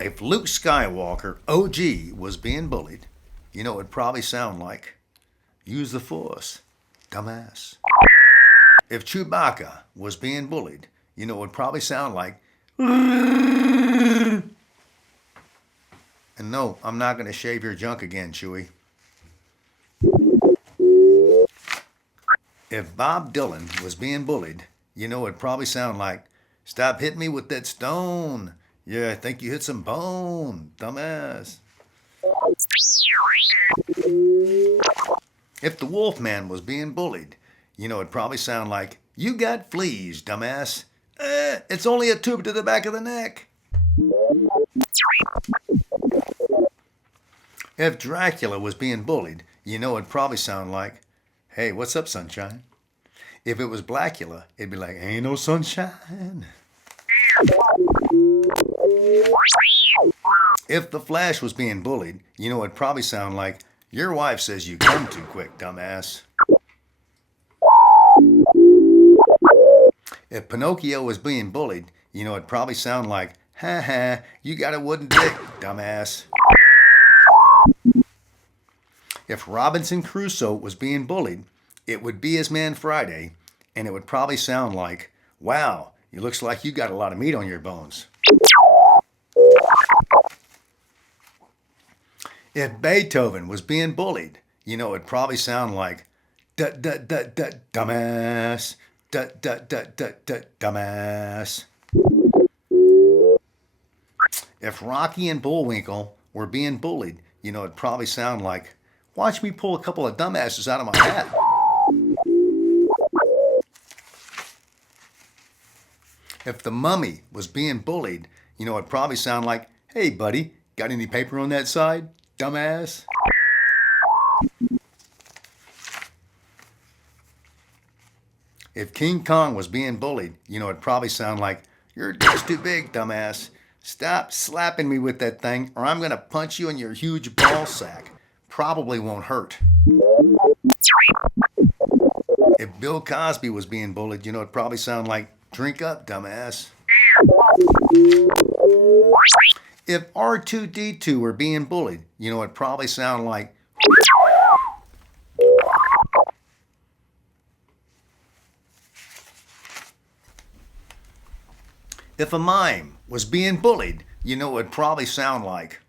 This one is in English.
If Luke Skywalker, OG, was being bullied, you know it'd probably sound like, use the Force, dumbass. If Chewbacca was being bullied, you know it'd probably sound like, and no, I'm not going to shave your junk again, Chewie. If Bob Dylan was being bullied, you know it'd probably sound like, stop hitting me with that stone. Yeah, I think you hit some bone, dumbass. If the Wolfman was being bullied, you know it'd probably sound like, you got fleas, dumbass. It's only a tube to the back of the neck. If Dracula was being bullied, you know it'd probably sound like, hey, what's up, sunshine? If it was Blackula, it'd be like, ain't no sunshine. If the Flash was being bullied, you know it'd probably sound like, your wife says you come too quick, dumbass. If Pinocchio was being bullied, you know it'd probably sound like, ha ha, you got a wooden dick, dumbass. If Robinson Crusoe was being bullied, it would be his man Friday, and it would probably sound like, wow, it looks like you got a lot of meat on your bones. If Beethoven was being bullied, you know it'd probably sound like, dumbass, dumbass. If Rocky and Bullwinkle were being bullied, you know it'd probably sound like, watch me pull a couple of dumbasses out of my hat. If the Mummy was being bullied, you know it'd probably sound like, hey buddy, got any paper on that side, dumbass? If King Kong was being bullied, you know it'd probably sound like, your dick's too big, dumbass. Stop slapping me with that thing, or I'm going to punch you in your huge ball sack. Probably won't hurt. If Bill Cosby was being bullied, you know it'd probably sound like, drink up, dumbass. If R2-D2 were being bullied, you know it'd probably sound like, if a mime was being bullied, you know it'd probably sound like,